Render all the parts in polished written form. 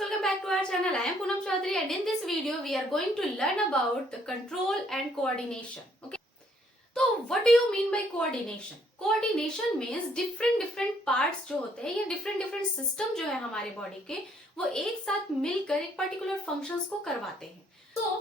welcome back to our channel. I am Poonam Chaudhary and in this video we are going to learn about the control and coordination. Okay. तो what do you mean by coordination? Coordination means different parts जो होते हैं या different system जो है हमारे body के वो एक साथ मिलकर एक particular functions को करवाते हैं. So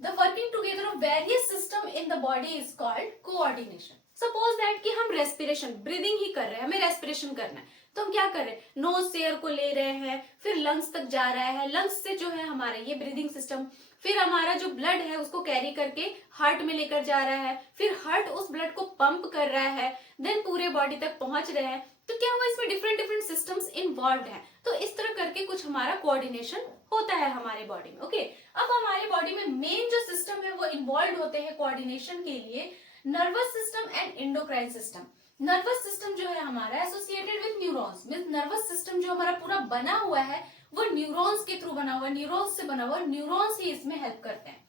the working together of various system in the body is called coordination. Suppose that कि हम respiration, breathing ही कर रहे हैं, हमें respiration करना है, तो हम क्या कर रहे हैं, नोज से एयर को ले रहे हैं, फिर लंग्स तक जा रहा है, लंग्स से जो है हमारा ये ब्रीदिंग सिस्टम, फिर हमारा जो ब्लड है उसको कैरी करके हार्ट में लेकर जा रहा है, फिर हार्ट उस ब्लड को पंप कर रहा है, देन पूरे बॉडी तक पहुंच रहे हैं. तो क्या हुआ, इसमें डिफरेंट सिस्टम्स इन्वॉल्व हैं. तो इस तरह करके कुछ हमारा कोऑर्डिनेशन होता है हमारे बॉडी में. ओके, अब हमारे बॉडी में मेन जो सिस्टम है वो इन्वॉल्व होते हैं कोऑर्डिनेशन के लिए, nervous system and endocrine system. Nervous system जो है हमारा associated with neurons, means nervous system जो हमारा पूरा बना हुआ है वो न्यूरॉन्स के थ्रू बना हुआ, न्यूरॉन्स से बना हुआ, न्यूरॉन्स ही इसमें हेल्प करते हैं.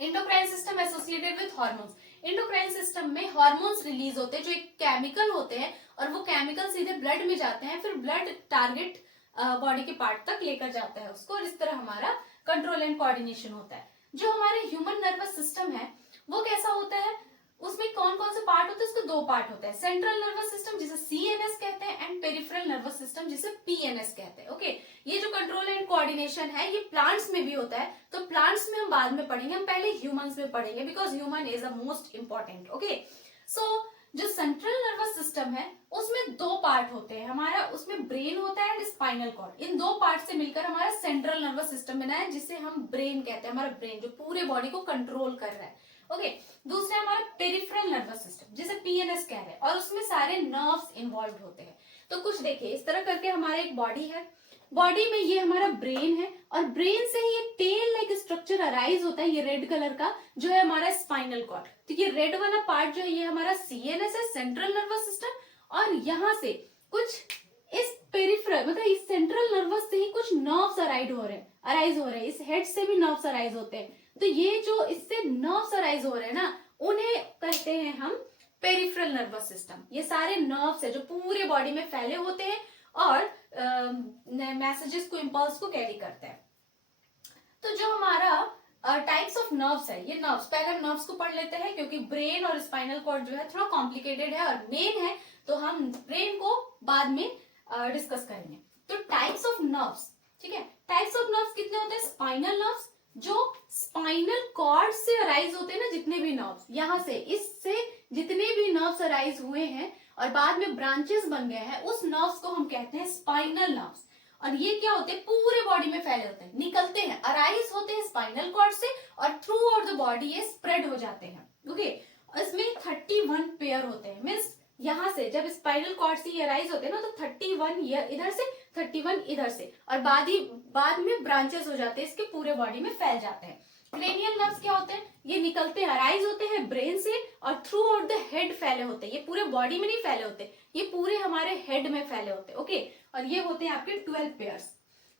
Endocrine system associated with hormones. Endocrine system में हार्मोन्स रिलीज होते हैं जो एक केमिकल होते हैं और वो केमिकल सीधे ब्लड में जाते हैं, फिर ब्लड टारगेट बॉडी के पार्ट तक लेकर जाता है उसको, और इस तरह हमारा कंट्रोल एंड कोऑर्डिनेशन होता है. जो हमारे ह्यूमन नर्वस सिस्टम है वो कैसा होता है, उसमें कौन कौन से पार्ट होते हैं, उसको दो पार्ट होता है, सेंट्रल नर्वस सिस्टम जिसे सीएनएस कहते हैं एंड पेरिफेरल नर्वस सिस्टम जिसे पीएनएस कहते हैं. ओके, ये जो कंट्रोल एंड कोऑर्डिनेशन है ये प्लांट्स में भी होता है, तो प्लांट्स में हम बाद में पढ़ेंगे, हम पहले ह्यूमंस में पढ़ेंगे because human is the most important. Okay, so जो सेंट्रल नर्वस सिस्टम है उसमें दो पार्ट होते हैं हमारा, उसमें ब्रेन होता है एंड स्पाइनल कॉर्ड. इन दो पार्ट से मिलकर हमारा सेंट्रल नर्वस सिस्टम बना है जिसे हम ब्रेन कहते हैं, हमारा ब्रेन जो पूरे बॉडी को कंट्रोल कर रहा है. ओके, दूसरा हमारा पेरिफेरल नर्वस सिस्टम जिसे पीएनएस कह रहे हैं, और उसमें सारे नर्व्स इन्वॉल्व होते हैं. तो कुछ देखिए, इस तरह करके हमारा एक बॉडी है, बॉडी में ये हमारा ब्रेन है और ब्रेन से ही ये टेल लाइक स्ट्रक्चर अराइज होता है, ये रेड कलर का जो है हमारा स्पाइनल कॉर्ड. तो ये रेड वाला पार्ट जो है ये हमारा सीएनएस है, सेंट्रल नर्वस सिस्टम, और यहाँ से कुछ इस पेरिफेरल मतलब इस सेंट्रल नर्वस से ही कुछ नर्व्स अराइज हो रहे हैं, इस हेड से भी नर्व्स अराइज होते हैं. तो ये जो इससे नर्व्स अराइज हो रहे हैं ना, उन्हें कहते हैं हम पेरिफेरल नर्वस सिस्टम. ये सारे नर्व्स है जो पूरे बॉडी में फैले होते हैं और मैसेजेस को, इंपल्स को कैरी करते हैं. तो जो हमारा टाइप्स ऑफ नर्व्स है, ये नर्व्स, पहले हम नर्व्स को पढ़ लेते हैं क्योंकि ब्रेन और स्पाइनल कॉर्ड जो है थोड़ा कॉम्प्लिकेटेड है और मेन है, तो हम ब्रेन को बाद में डिस्कस करेंगे. तो टाइप्स ऑफ नर्व्स, ठीक है, टाइप्स ऑफ नर्व्स कितने होते हैं, स्पाइनल नर्व्स जो स्पाइनल कॉर्ड से अराइज होते हैं ना, जितने भी नर्व्स यहाँ से, इससे जितने भी नर्व्स अराइज हुए हैं और बाद में ब्रांचेस बन गए हैं, उस नर्व्स को हम कहते हैं स्पाइनल नर्व्स. और ये क्या होते हैं, पूरे बॉडी में फैले होते हैं, निकलते हैं, अराइज होते हैं स्पाइनल कॉर्ड से और थ्रू आउट द बॉडी ये स्प्रेड हो जाते हैं. ओके, इसमें 31 पेयर होते हैं, मीन्स यहाँ से जब स्पाइनल कॉर्ड से अराइज होते हैं ना, तो 31 इधर से, 31 इधर से, और बाद में ब्रांचेस हो जाते हैं, इसके पूरे बॉडी में फैल जाते हैं. क्रेनियल नर्व्स क्या होते हैं, ये निकलते हैं, अराइज होते हैं ब्रेन से और थ्रू आउट द हेड फैले होते हैं. ये पूरे बॉडी में नहीं फैले होते, ये पूरे हमारे हेड में फैले होते हैं. ओके, और ये होते हैं आपके 12 पेयर्स.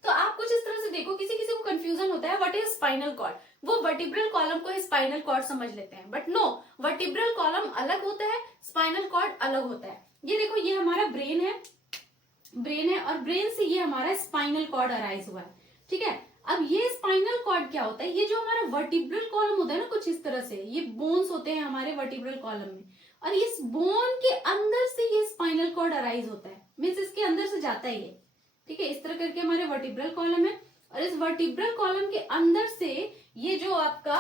तो आप कुछ इस तरह से देखो, किसी को कंफ्यूजन होता है व्हाट इज स्पाइनल कॉर्ड, वो वर्टिब्रल कॉलम को स्पाइनल कॉर्ड समझ लेते हैं, बट नो, वर्टिब्रल कॉलम अलग होता है, स्पाइनल कॉर्ड अलग होता है. ये देखो, ये हमारा ब्रेन है और ब्रेन से ये हमारा स्पाइनल कॉर्ड अराइज हुआ है. ठीक है, अब ये स्पाइनल कॉर्ड क्या होता है, ये जो हमारा वर्टिब्रल कॉलम होता है ना, कुछ इस तरह से ये बोन्स होते हैं हमारे वर्टिब्रल कॉलम में, और इस बोन के अंदर से ये स्पाइनल कॉर्ड अराइज होता है, मीन्स इसके अंदर से जाता है ये. ठीक है, इस तरह करके हमारे वर्टिब्रल कॉलम है और इस वर्टिब्रल कॉलम के अंदर से ये जो आपका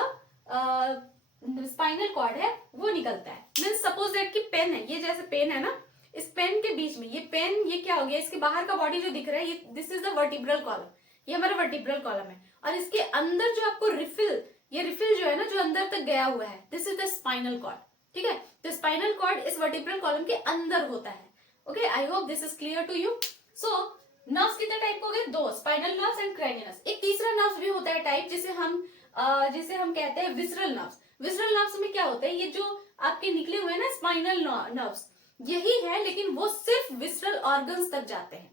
स्पाइनल कॉर्ड है वो निकलता है. मीन्स सपोज दैट कि पेन है, ये जैसे पेन है ना, इस पेन के बीच में ये पेन, ये क्या हो गया, इसके बाहर का बॉडी जो दिख रहा है, ये this is the vertebral column, ये हमारा वर्टिब्रल कॉलम है, और इसके अंदर जो आपको ये रिफिल जो है ना, जो अंदर तक गया हुआ है, this is the spinal cord. ठीक है, तो स्पाइनल कॉर्ड इस वर्टिब्रल कॉलम के अंदर होता है. Okay, I hope this is clear to you. So nerves कितने टाइप हो गए, दो, spinal nerves and cranial nerves. एक तीसरा नर्व्स भी होता है टाइप, जिसे हम कहते हैं विसरल नर्व्स. विसरल नर्व्स में क्या होता है, ये जो आपके निकले हुए हैं ना स्पाइनल नर्व्स, यही है, लेकिन वो सिर्फ विसरल ऑर्गन्स तक जाते हैं,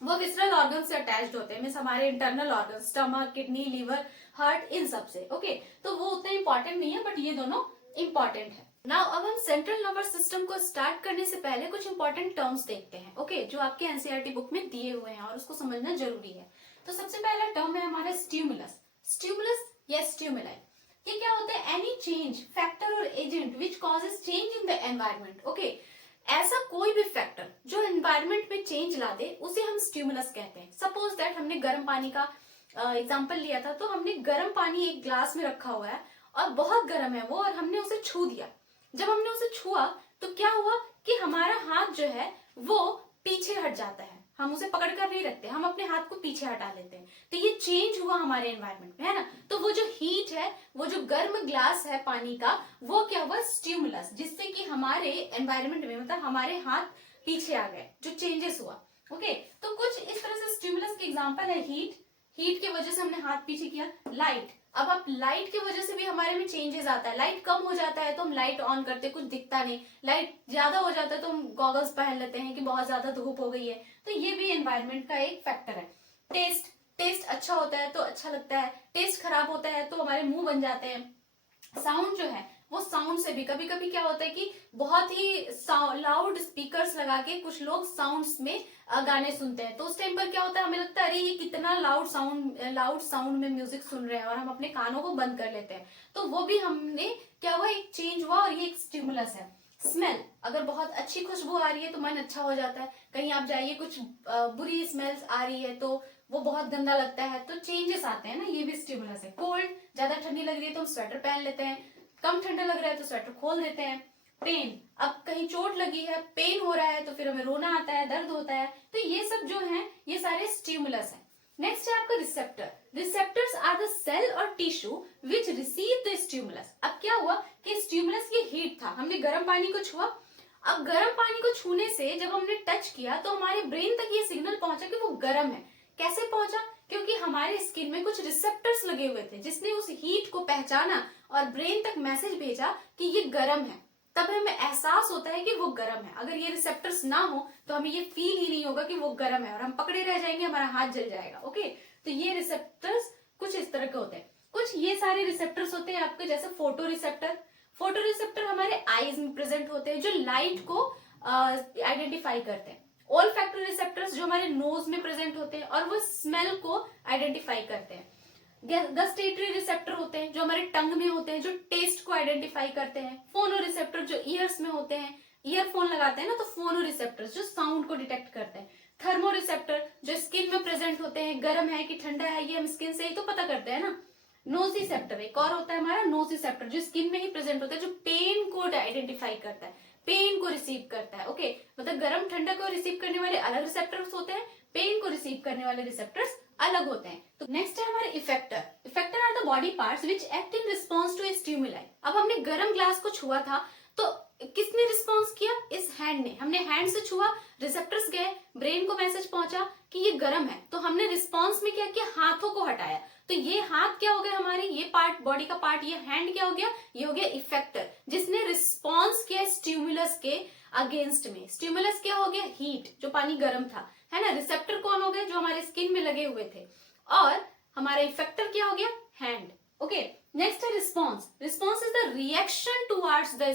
वो विसरल ऑर्गन से अटैच्ड होते हैं, मीन्स हमारे internal organ, stomach, kidney, liver, heart, इन सब से. ओके, तो वो उतना इंपॉर्टेंट नहीं है, बट ये दोनों इंपॉर्टेंट है. नाउ अब हम सेंट्रल नर्वस सिस्टम को स्टार्ट करने से पहले कुछ इंपॉर्टेंट टर्म्स देखते हैं, ओके, जो आपके एनसीईआरटी बुक में दिए हुए हैं और उसको समझना जरूरी है। तो सबसे पहला टर्म है हमारा स्टिमुलस। स्टिमुलस या स्टिमुलाई, ये क्या होता है? एनी चेंज, फैक्टर और agent which causes change in the environment, okay. ऐसा कोई भी फैक्टर जो एनवायरमेंट में चेंज ला दे उसे हम स्टिमुलस कहते हैं। सपोज दैट हमने गर्म पानी का एग्जाम्पल लिया था, तो हमने गर्म पानी एक ग्लास में रखा हुआ है और बहुत गर्म है वो, और हमने उसे छू दिया। जब हमने उसे छुआ तो क्या हुआ कि हमारा हाथ जो है वो पीछे हट जाता है, हम उसे पकड़ कर नहीं रखते, हम अपने हाथ को पीछे हटा लेते हैं। तो ये चेंज हुआ हमारे एनवायरमेंट में, है ना। तो वो जो हीट है, वो जो गर्म ग्लास है पानी का, वो क्या हुआ? स्टिमुलस, जिससे कि हमारे एनवायरमेंट में, मतलब हमारे हाथ पीछे आ गए, जो चेंजेस हुआ। ओके, तो कुछ इस तरह से स्टिमुलस के एग्जांपल है हीट, हीट की वजह से हमने हाथ पीछे किया। लाइट, अब आप लाइट की वजह से भी हमारे में चेंजेस आता है। लाइट कम हो जाता है तो हम लाइट ऑन करते, कुछ दिखता नहीं। लाइट ज्यादा हो जाता है तो हम गॉगल्स पहन लेते हैं कि बहुत ज्यादा धूप हो गई है। तो ये भी एनवायरनमेंट का एक फैक्टर है। टेस्ट, टेस्ट अच्छा होता है तो अच्छा लगता है, टेस्ट खराब होता है तो हमारे मुंह बन जाते हैं। साउंड जो है, वो साउंड से भी कभी कभी क्या होता है कि बहुत ही लाउड स्पीकर्स लगा के कुछ लोग साउंड्स में गाने सुनते हैं, तो उस टाइम पर क्या होता है, हमें लगता है अरे ये कितना लाउड साउंड में म्यूजिक सुन रहे हैं, और हम अपने कानों को बंद कर लेते हैं। तो वो भी हमने क्या हुआ, एक चेंज हुआ, और ये एक स्टिमुलस है। स्मेल, अगर बहुत अच्छी खुशबू आ रही है तो मन अच्छा हो जाता है। कहीं आप जाइए, कुछ बुरी स्मेल्स आ रही है तो वो बहुत गंदा लगता है, तो चेंजेस आते हैं ना, ये भी स्टिमुलस है। कोल्ड, ज्यादा ठंडी लग रही है तो हम स्वेटर पहन लेते हैं, कम ठंडा लग रहा है तो स्वेटर खोल देते हैं। पेन, अब कहीं चोट लगी है, पेन हो रहा है तो फिर हमें रोना आता है, दर्द होता है। तो ये सब जो है ये सारे स्टिमुलस है। नेक्स्ट है आपका receptor. Receptors are the cell और tissue which receive the stimulus. अब क्या हुआ कि स्टिमुलस ये हीट था, हमने गर्म पानी को छुआ। अब गर्म पानी को छूने से जब हमने टच किया तो हमारे ब्रेन तक ये सिग्नल पहुंचा कि वो गर्म है। कैसे पहुंचा? क्योंकि हमारे स्किन में कुछ रिसेप्टर्स लगे हुए थे जिसने उस हीट को पहचाना और ब्रेन तक मैसेज भेजा कि ये गर्म है। तब हमें एहसास होता है कि वो गर्म है। अगर ये रिसेप्टर्स ना हो तो हमें ये फील ही नहीं होगा कि वो गर्म है, और हम पकड़े रह जाएंगे, हमारा हाथ जल जाएगा। ओके, तो ये रिसेप्टर्स कुछ इस तरह के होते हैं। कुछ ये सारे रिसेप्टर्स होते हैं आपके, जैसे फोटो रिसेप्टर। फोटो रिसेप्टर हमारे आईज में प्रेजेंट होते हैं, जो लाइट को आइडेंटिफाई करते हैं। ओल्फैक्टरी रिसेप्टर्स जो हमारे नोज में प्रेजेंट होते हैं और वो स्मेल को आइडेंटिफाई करते हैं। गस्टेटरी रिसेप्टर होते हैं जो हमारे टंग में होते हैं, जो टेस्ट को आइडेंटिफाई करते हैं। फोनो रिसेप्टर जो ईयर्स में होते हैं, ईयरफोन लगाते हैं ना, तो फोनो रिसेप्टर्स जो साउंड को डिटेक्ट करते हैं। थर्मो रिसेप्टर जो स्किन में प्रेजेंट होते हैं, गर्म है कि ठंडा है ये हम स्किन से ही तो पता करते हैं ना। नोजिसेप्टर एक और होता है हमारा, नोजिसेप्टर जो स्किन में ही प्रेजेंट होता है, जो पेन को आइडेंटिफाई करता है, पेन को रिसीव करता है। ओके, मतलब गर्म ठंडा को रिसीव करने वाले अलग रिसेप्टर्स होते हैं, पेन को रिसीव करने वाले रिसेप्टर्स अलग होते हैं। तो नेक्स्ट है हमारे effector. Effector are the body parts which act in response to a stimuli. अब हमने गर्म ग्लास को छुआ था तो किसने रिस्पांस किया? इस हैंड ने। हमने हैंड से छुआ, रिसेप्टर्स गए, ब्रेन को मैसेज पहुंचा कि ये गर्म है, तो हमने रिस्पांस में क्या किया? हाथों को हटाया। तो ये हाथ क्या हो गया हमारे, ये पार्ट, बॉडी का पार्ट, ये हैंड क्या हो गया? ये हो गया इफेक्टर, जिसने रिस्पॉन्स किया स्टिमुलस के अगेंस्ट में। स्टिमुलस क्या हो गया? हीट, जो पानी गर्म था, है ना। रिसेप्टर कौन हो गए? जो हमारे स्किन में लगे हुए थे। और हमारा इफेक्टर क्या हो गया? हैंड। ओके, नेक्स्ट है response. Response is the reaction towards the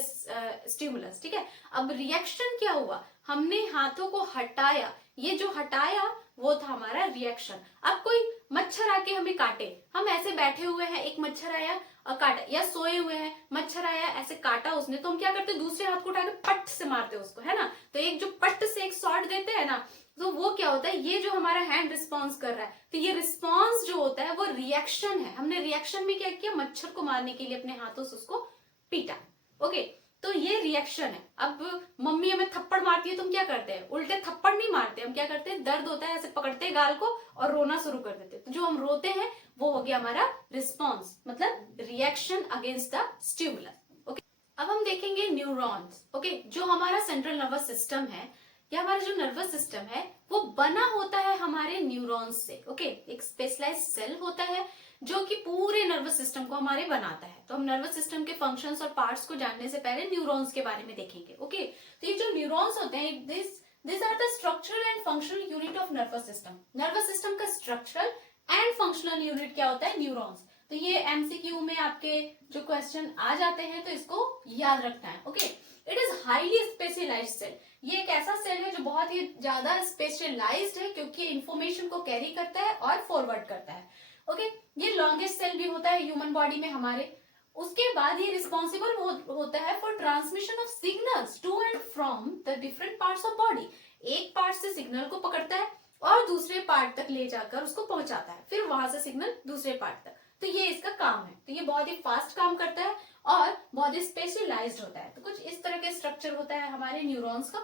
stimulus. ठीक है, अब रिएक्शन क्या हुआ? हमने हाथों को हटाया, ये जो हटाया वो था हमारा रिएक्शन। अब कोई मच्छर आके हमें काटे, हम ऐसे बैठे हुए हैं, एक मच्छर आया और काटा, या सोए हुए हैं, मच्छर आया ऐसे काटा उसने, तो हम क्या करते? दूसरे हाथ को उठा के पट से मारते उसको, है ना। तो एक जो पट से एक शॉट देते हैं ना, तो वो क्या होता है? ये जो हमारा हैंड रिस्पॉन्स कर रहा है, तो ये रिस्पॉन्स जो होता है वो रिएक्शन है। हमने रिएक्शन में क्या किया? मच्छर को मारने के लिए अपने हाथों से उसको पीटा। ओके, तो ये रिएक्शन है। अब मम्मी हमें थप्पड़ मारती है तो हम क्या करते हैं? उल्टे थप्पड़ नहीं मारते, हम क्या करते हैं? दर्द होता है ऐसे पकड़ते हैं गाल को और रोना शुरू कर देते हैं। तो जो हम रोते हैं वो हो गया हमारा रिस्पॉन्स, मतलब reaction against the stimulus. Okay, अब हम देखेंगे न्यूरॉन्स। ओके, जो हमारा सेंट्रल नर्वस सिस्टम है या हमारा जो नर्वस सिस्टम है वो बना होता है हमारे न्यूरॉन्स से। ओके, एक स्पेशलाइज्ड सेल होता है जो कि पूरे नर्वस सिस्टम को हमारे बनाता है। तो हम नर्वस सिस्टम के फंक्शंस और पार्ट्स को जानने से पहले न्यूरॉन्स के बारे में देखेंगे। ओके, तो ये जो न्यूरॉन्स होते हैं, this are the structural and functional unit of nervous system. Nervous system का स्ट्रक्चरल एंड फंक्शनल यूनिट क्या होता है? न्यूरॉन्स। तो ये एमसीक्यू में आपके जो क्वेश्चन आ जाते हैं तो इसको याद रखना है। Okay, it is highly specialised cell. ये एक ऐसा सेल है जो बहुत ही ज्यादा स्पेशलाइज्ड है क्योंकि इंफॉर्मेशन को कैरी करता है और फॉरवर्ड करता है। ओके, ये लॉन्गेस्ट सेल भी होता है ह्यूमन बॉडी में हमारे। उसके बाद ये रिस्पॉन्सिबल होता है for transmission of signals to and from the different parts of body. एक पार्ट से सिग्नल को पकड़ता है और दूसरे पार्ट तक ले जाकर उसको पहुंचाता है, फिर वहां से सिग्नल दूसरे पार्ट तक। तो ये इसका काम है। तो ये बहुत ही फास्ट काम करता है और बहुत ही स्पेशलाइज्ड होता है। तो कुछ इस तरह के स्ट्रक्चर होता है हमारे न्यूरॉन्स का।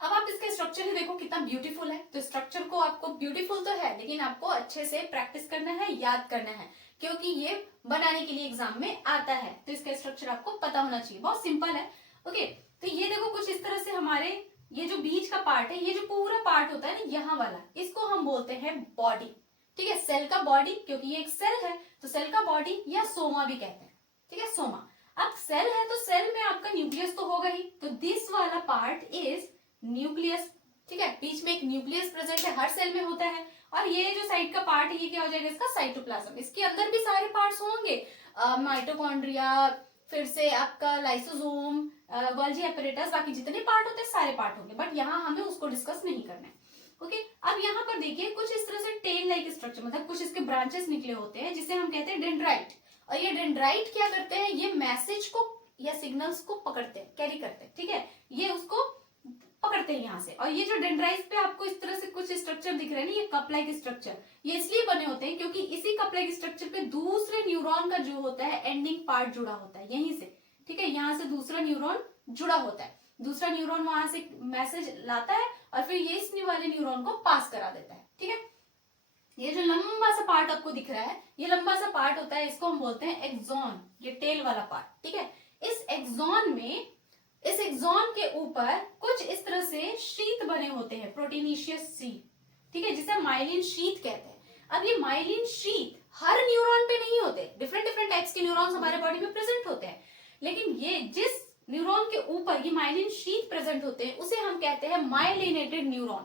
अब आप इसके स्ट्रक्चर ही देखो कितना ब्यूटीफुल है। तो स्ट्रक्चर को आपको ब्यूटीफुल तो है लेकिन आपको अच्छे से प्रैक्टिस करना है, याद करना है, क्योंकि ये बनाने के लिए एग्जाम में आता है। तो इसका स्ट्रक्चर आपको पता होना चाहिए, बहुत सिंपल है। ओके, तो ये देखो कुछ इस तरह से हमारे ये जो बीच का पार्ट है, ये जो पूरा पार्ट होता है ना यहाँ वाला, इसको हम बोलते हैं बॉडी। ठीक है, सेल का बॉडी, क्योंकि ये एक सेल है तो सेल का बॉडी या सोमा भी कहते हैं। ठीक है, सोमा। अब सेल है तो सेल में आपका न्यूक्लियस तो होगा ही, तो दिस वाला पार्ट इज न्यूक्लियस। ठीक है, बीच में एक न्यूक्लियस प्रेजेंट है, हर सेल में होता है। और ये जो साइड का पार्ट है ये क्या हो जाएगा, इसका साइटोप्लाज्म। इसके अंदर भी सारे पार्ट्स होंगे, माइटोकॉन्ड्रिया, फिर से आपका लाइसोसोम, गोल्जी एपरेटस, बाकी जितने पार्ट होते हैं सारे पार्ट होंगे, बट यहाँ हमें उसको डिस्कस नहीं करना है। ओके, अब यहाँ पर देखिए कुछ इस तरह से टेल लाइक स्ट्रक्चर, मतलब कुछ इसके ब्रांचेस निकले होते हैं जिसे हम कहते हैं डेंड्राइट। और ये डेंड्राइट क्या करते हैं, ये मैसेज को या सिग्नल्स को पकड़ते हैं, कैरी करते हैं। ठीक है, ये उसको पकड़ते हैं यहाँ से। और ये जो डेंड्राइट पे आपको इस तरह से कुछ स्ट्रक्चर दिख रहे हैं ना, ये कप लाइक स्ट्रक्चर, ये इसलिए बने होते हैं क्योंकि इसी कप लाइक स्ट्रक्चर पे दूसरे न्यूरॉन का जो होता है एंडिंग पार्ट जुड़ा होता है यहीं से। ठीक है, यहाँ से दूसरा न्यूरॉन जुड़ा होता है, दूसरा न्यूरॉन वहां से मैसेज लाता है और फिर ये इस वाले न्यूरॉन को पास करा देता है। ठीक है, ये जो लंबा सा पार्ट आपको दिख रहा है, ये लंबा सा पार्ट होता है, इसको हम बोलते हैं एक्सॉन, ये टेल वाला पार्ट। ठीक है, इस एक्सॉन में, इस एक्सॉन के ऊपर कुछ इस तरह से शीट बने होते हैं, प्रोटीनिशियस शीट। ठीक है, जिसे माइलिन शीट कहते हैं। अब ये माइलिन शीट हर न्यूरॉन पे नहीं होते, डिफरेंट डिफरेंट टाइप्स के न्यूरॉन्स हमारे बॉडी में प्रेजेंट होते हैं, लेकिन ये जिस न्यूरॉन के ऊपर ये माइलिन शीट प्रेजेंट होते हैं उसे हम कहते हैं माइलिनेटेड न्यूरॉन।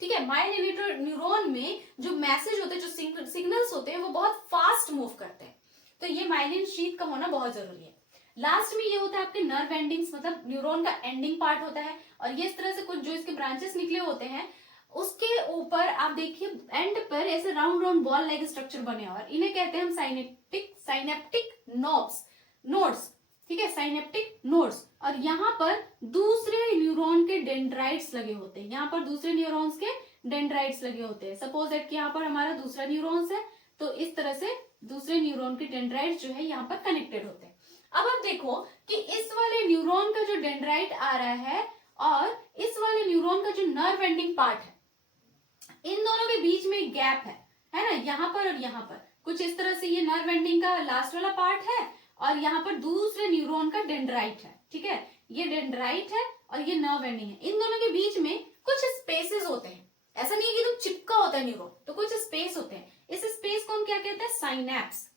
ठीक है, माइलिनेटेड न्यूरॉन में जो मैसेज होते हैं, जो सिग्नल्स होते हैं, वो बहुत फास्ट मूव करते हैं। तो ये माइलिन शीट का होना बहुत जरूरी है। लास्ट में ये होता है आपके नर्व एंडिंग्स, मतलब न्यूरॉन का एंडिंग पार्ट होता है। और ये इस तरह से कुछ जो इसके ब्रांचेस निकले होते हैं, उसके ऊपर आप देखिए एंड पर ऐसे round round ball like structure बने, और इन्हें कहते हैं हम साइनेप्टिक नोड्स। ठीक है, साइनेप्टिक नोड्स। और यहाँ पर दूसरे न्यूरॉन के डेंड्राइट्स लगे होते हैं, यहाँ पर दूसरे न्यूरॉन्स के डेंड्राइट्स लगे होते हैं। सपोज दैट कि यहाँ पर हमारा दूसरा न्यूरॉन्स है, तो इस तरह से दूसरे न्यूरॉन के डेंड्राइट्स जो है यहाँ पर कनेक्टेड होते हैं। अब आप देखो कि इस वाले न्यूरॉन का जो डेंड्राइट आ रहा है और इस वाले न्यूरॉन का जो नर्व एंडिंग पार्ट है, इन दोनों के बीच में एक गैप है ना, यहाँ पर और यहाँ पर कुछ इस तरह से ये नर्व एंडिंग का लास्ट वाला पार्ट है और यहाँ पर दूसरे न्यूरॉन का डेंड्राइट है। ठीक है, ये डेंड्राइट है और ये नर्व एंडिंग है। इन दोनों के बीच में कुछ स्पेसेस होते हैं, ऐसा नहीं है कि एकदम चिपका होता है न्यूरॉन, तो कुछ स्पेस होते हैं। इस स्पेस को हम क्या कहते हैं, साइनेप्स।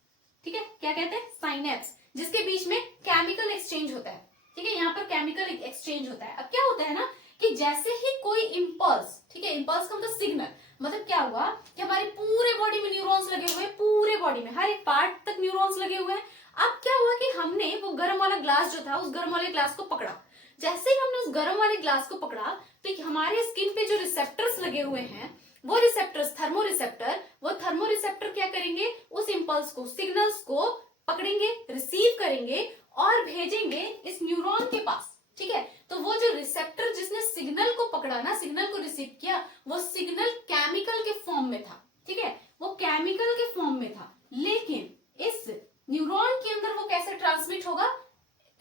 ठीक है, क्या कहते हैं, साइनेप्स, जिसके बीच में केमिकल एक्सचेंज होता है। ठीक है, यहाँ पर केमिकल एक्सचेंज होता है। अब क्या होता है ना कि जैसे ही कोई इम्पल्स, ठीक है, इम्पल्स का मतलब सिग्नल, मतलब क्या हुआ कि हमारी पूरे बॉडी में न्यूरॉन्स लगे हुए हैं, पूरे बॉडी में हर एक पार्ट तक न्यूरॉन्स लगे हुए हैं। अब क्या हुआ कि हमने वो गर्म वाला ग्लास जो था, उस गर्म वाले ग्लास को पकड़ा। जैसे ही हमने उस गर्म वाले ग्लास को पकड़ा तो हमारे स्किन पे जो रिसेप्टर्स लगे हुए हैं, वो रिसेप्टर्स, थर्मोरिसेप्टर क्या करेंगे, उस इम्पल्स को, सिग्नल्स को पकड़ेंगे, रिसीव करेंगे और भेजेंगे इस न्यूरॉन के पास। ठीक है, तो वो जो रिसेप्टर जिसने सिग्नल को पकड़ा ना, सिग्नल को रिसीव किया, वो सिग्नल केमिकल के फॉर्म में था। ठीक है, वो केमिकल के फॉर्म में था, लेकिन इस न्यूरॉन के अंदर वो कैसे ट्रांसमिट होगा,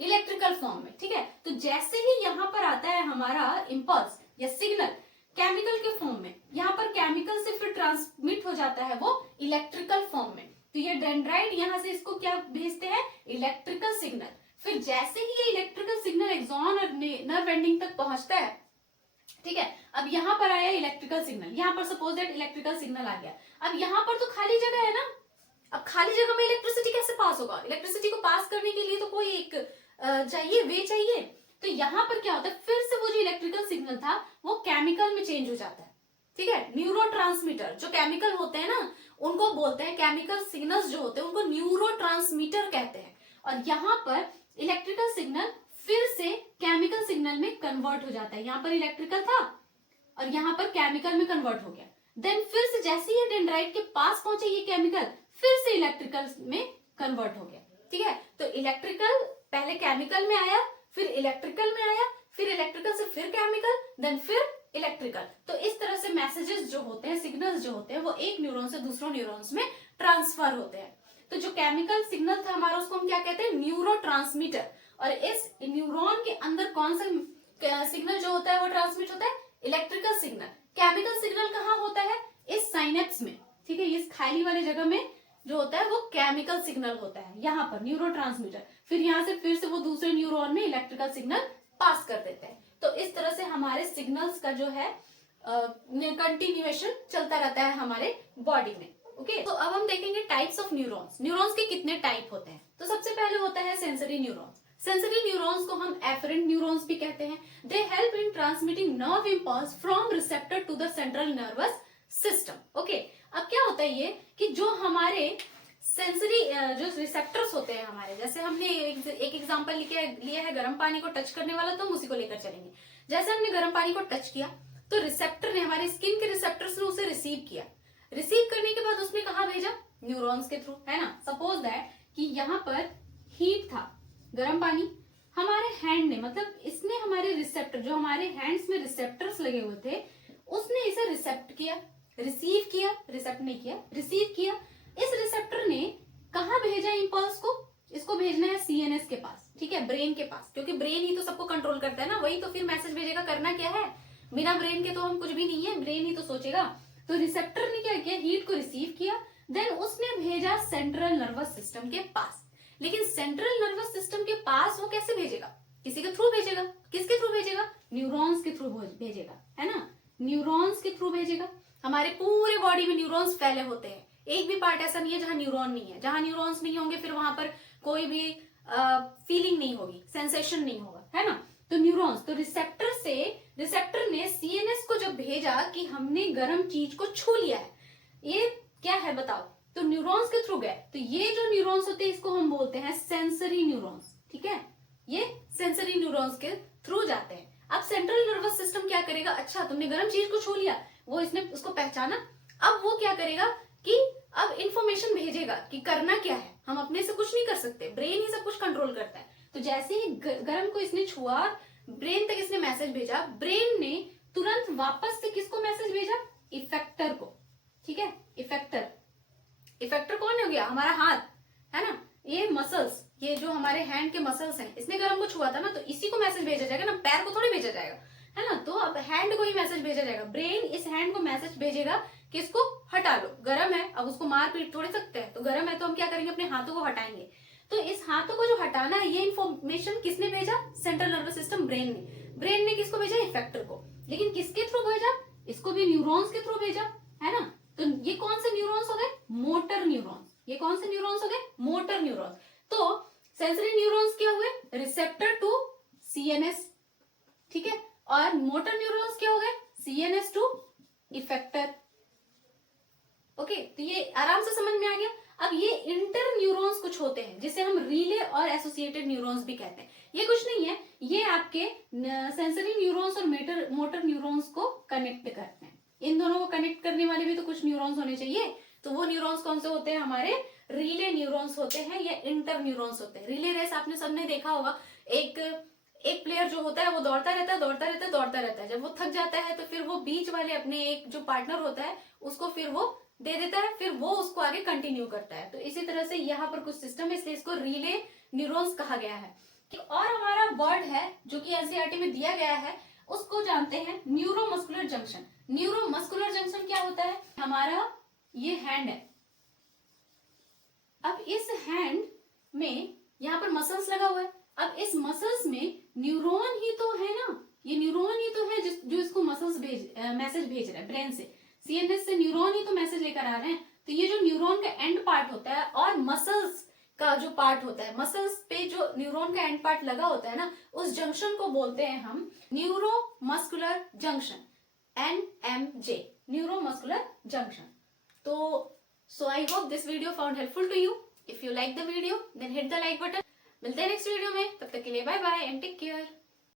इलेक्ट्रिकल फॉर्म में। ठीक है, तो जैसे ही यहाँ पर आता है हमारा इम्पल्स या सिग्नल केमिकल के फॉर्म में, यहाँ पर केमिकल से फिर ट्रांसमिट हो जाता है वो इलेक्ट्रिकल फॉर्म में। तो ये डेंड्राइट यहाँ से इसको क्या भेजते हैं, इलेक्ट्रिकल सिग्नल। फिर जैसे ही ये इलेक्ट्रिकल सिग्नल एक्सॉन और नर्व एंडिंग तक पहुंचता है, ठीक है, अब यहाँ पर आया इलेक्ट्रिकल सिग्नल, यहाँ पर सपोज दैट इलेक्ट्रिकल सिग्नल आ गया। अब यहाँ पर तो खाली जगह है ना, अब खाली जगह में इलेक्ट्रिसिटी कैसे पास होगा, इलेक्ट्रिसिटी को पास करने के लिए तो कोई एक चाहिए, वे चाहिए। तो यहाँ पर क्या होता है, फिर से वो जो इलेक्ट्रिकल सिग्नल था वो केमिकल में चेंज हो जाता है। ठीक है। न्यूरोट्रांसमीटर जो केमिकल होते हैं ना, उनको बोलते हैं, केमिकल सिग्नल्स जो होते हैं उनको न्यूरोट्रांसमीटर कहते हैं। और यहाँ पर इलेक्ट्रिकल सिग्नल फिर से केमिकल सिग्नल में कन्वर्ट हो जाता है। यहाँ पर इलेक्ट्रिकल था और यहाँ पर केमिकल में कन्वर्ट हो गया। देन फिर से जैसे ही डेंड्राइट के पास पहुंचे ये केमिकल, फिर से इलेक्ट्रिकल में कन्वर्ट हो गया। ठीक है, तो इलेक्ट्रिकल पहले केमिकल में आया, फिर इलेक्ट्रिकल में आया, फिर इलेक्ट्रिकल से फिर केमिकल, देन फिर इलेक्ट्रिकल। तो इस तरह से मैसेजेस जो होते हैं, सिग्नल्स जो होते हैं, वो एक न्यूरॉन से दूसरे न्यूरॉन्स में ट्रांसफर होते हैं। तो जो केमिकल सिग्नल था हमारा, उसको हम क्या कहते हैं? न्यूरोट्रांसमीटर। और इस न्यूरॉन के अंदर कौन सा सिग्नल जो होता है वो ट्रांसमिट होता है? Electrical signal. केमिकल सिग्नल कहाँ होता है? इस साइनेप्स में। ठीक है, इस खाली वाली जगह में जो होता है वो केमिकल सिग्नल होता है, यहाँ पर न्यूरोट्रांसमीटर। फिर यहाँ से फिर से वो दूसरे न्यूरॉन में इलेक्ट्रिकल सिग्नल पास कर देते हैं। तो इस तरह से हमारे सिग्नल्स का जो है कंटिन्यूएशन चलता रहता है हमारे बॉडी में। ओके, तो अब हम देखेंगे टाइप्स ऑफ न्यूरॉन्स। न्यूरॉन्स के कितने टाइप होते हैं? तो सबसे पहले होता है सेंसरी न्यूरॉन्स। सेंसरी न्यूरॉन्स को हम एफरेंट न्यूरॉन्स भी कहते हैं। They help in transmitting nerve impulse from receptor to the central nervous system. Okay, अब क्या होता है ये कि जो हमारे सेंसरी जो रिसेप्टर्स होते हैं हमारे, जैसे हमने एक एग्जांपल लिया है गर्म पानी को टच करने वाला, तो हम उसी को लेकर चलेंगे। जैसे हमने गर्म पानी को टच किया तो रिसेप्टर ने, हमारे स्किन के रिसेप्टर्स ने उसे रिसीव किया। रिसीव करने के बाद उसने कहाँ भेजा? न्यूरॉन्स के थ्रू, है ना। सपोज दैट कि यहाँ पर हीट था, गर्म पानी, हमारे हैंड ने, मतलब इसने हमारे रिसेप्टर, जो हमारे हैंड्स में रिसेप्टर्स लगे हुए थे, उसने इसे रिसेप्ट किया, रिसीव किया, रिसेप्ट नहीं किया, रिसीव किया। इस रिसेप्टर ने कहाँ भेजा इंपल्स को? इसको भेजना है सीएनएस के पास, ठीक है, ब्रेन के पास, क्योंकि ब्रेन ही तो सबको कंट्रोल करता है ना, वही तो फिर मैसेज भेजेगा। करना क्या है? बिना ब्रेन के तो हम कुछ भी नहीं है, ब्रेन ही तो सोचेगा। तो रिसेप्टर ने क्या किया? हीट को रिसीव किया, देन उसने भेजा सेंट्रल नर्वस सिस्टम के पास। लेकिन सेंट्रल नर्वस सिस्टम के पास वो कैसे भेजेगा? किसी के थ्रू भेजेगा। किसके थ्रू भेजेगा? न्यूरॉन्स के थ्रू भेजेगा, है ना, न्यूरॉन्स के थ्रू भेजेगा। हमारे पूरे बॉडी में न्यूरॉन्स फैले होते हैं, एक भी पार्ट ऐसा नहीं है जहां न्यूरॉन नहीं है। जहां न्यूरॉन्स नहीं होंगे फिर वहां पर कोई भी फीलिंग नहीं होगी, सेंसेशन नहीं होगा, है ना। तो न्यूरॉन्स, तो रिसेप्टर ने सीएनएस को जब भेजा कि हमने गर्म चीज को छू लिया है, ये क्या है बताओ, तो न्यूरॉन्स के थ्रू गए। तो ये जो न्यूरॉन्स होते हैं इसको हम बोलते हैं सेंसरी न्यूरॉन्स। ठीक है, ये सेंसरी न्यूरॉन्स के थ्रू जाते हैं। अब सेंट्रल नर्वस सिस्टम क्या करेगा? अच्छा, तुमने गर्म चीज को छू लिया, वो इसने उसको पहचाना, अब वो क्या करेगा कि अब इंफॉर्मेशन भेजेगा कि करना क्या है। हम अपने से कुछ नहीं कर सकते, ब्रेन ही सब कुछ कंट्रोल करता है। तो जैसे ही गर्म को इसने छुआ, ब्रेन तक इसने मैसेज भेजा, ब्रेन ने तुरंत वापस से किसको मैसेज भेजा? इफेक्टर को। ठीक है, इफेक्टर कौन हो गया? हमारा हाथ, है ना, ये मसल्स, ये जो हमारे हैंड के मसल्स हैं, इसने गर्म को छुआ था ना, तो इसी को मैसेज भेजा जाएगा ना, पैर को थोड़ी भेजा जाएगा, है ना। तो अब हैंड को ही मैसेज भेजा जाएगा। ब्रेन इस हैंड को मैसेज भेजेगा कि इसको हटा लो, गर्म है। अब उसको मार पीट थोड़ी सकते हैं, तो गर्म है तो हम क्या करेंगे? अपने हाथों को हटाएंगे। तो इस हाथों को जो हटाना है, ये इन्फॉर्मेशन किसने भेजा? सेंट्रल नर्वस सिस्टम, ब्रेन ने। ब्रेन ने किसको भेजा? इफेक्टर को। लेकिन किसके थ्रू भेजा? इसको भी न्यूरॉन्स के थ्रू भेजा, है ना। तो ये कौन से न्यूरॉन्स हो गए? Motor neurons. ये कौन से न्यूरॉन्स हो गए? Motor neurons. तो सेंसरी न्यूरॉन्स क्या हुए? रिसेप्टर टू सीएनएस, ठीक है, और मोटर न्यूरॉन्स क्या हो गए? CNS to effector. ओके, तो ये आराम से समझ में आ गया। अब ये इंटर न्यूरॉन्स कुछ होते हैं जिसे हम रिले और एसोसिएटेड न्यूरॉन्स भी कहते हैं। ये कुछ नहीं है, ये आपके सेंसरी न्यूरॉन्स और मोटर न्यूरॉन्स को कनेक्ट करते हैं। इन दोनों को कनेक्ट करने वाले भी तो कुछ न्यूरॉन्स होने चाहिए। तो वो न्यूरॉन्स कौन से होते हैं? हमारे रिले न्यूरॉन्स होते हैं या इंटर न्यूरॉन्स होते हैं। रिले रेस आपने सबने देखा होगा, एक प्लेयर जो होता है वो दौड़ता रहता है। जब वो थक जाता है तो फिर वो बीच वाले अपने एक जो पार्टनर होता है उसको फिर वो दे देता है, फिर वो उसको आगे कंटिन्यू करता है। तो इसी तरह से यहाँ पर कुछ सिस्टम है, इसलिए इसको रिले न्यूरॉन्स कहा गया है। और हमारा वर्ड है जो कि एनसीईआरटी में दिया गया है, उसको जानते हैं न्यूरोमस्कुलर जंक्शन। न्यूरोमस्कुलर जंक्शन क्या होता है? हमारा ये हैंड है, अब इस हैंड में यहाँ पर मसल्स लगा हुआ है। अब इस मसल्स में न्यूरॉन ही तो है ना, ये न्यूरॉन ही तो है जो इसको मैसेज भेज रहा है ब्रेन से, सीएनएस से न्यूरॉन ही तो मैसेज लेकर आ रहे हैं। तो ये जो न्यूरॉन का एंड पार्ट होता है और मसल्स का जो पार्ट होता है, मसल्स पे जो न्यूरॉन का एंड पार्ट लगा होता है ना, उस जंक्शन को बोलते हैं हम neuromuscular junction. NMJ, neuromuscular junction. तो so I hope this video found helpful to you. If you like the video then hit the like button. मिलते हैं नेक्स्ट वीडियो में, तब तक के लिए bye bye and take care.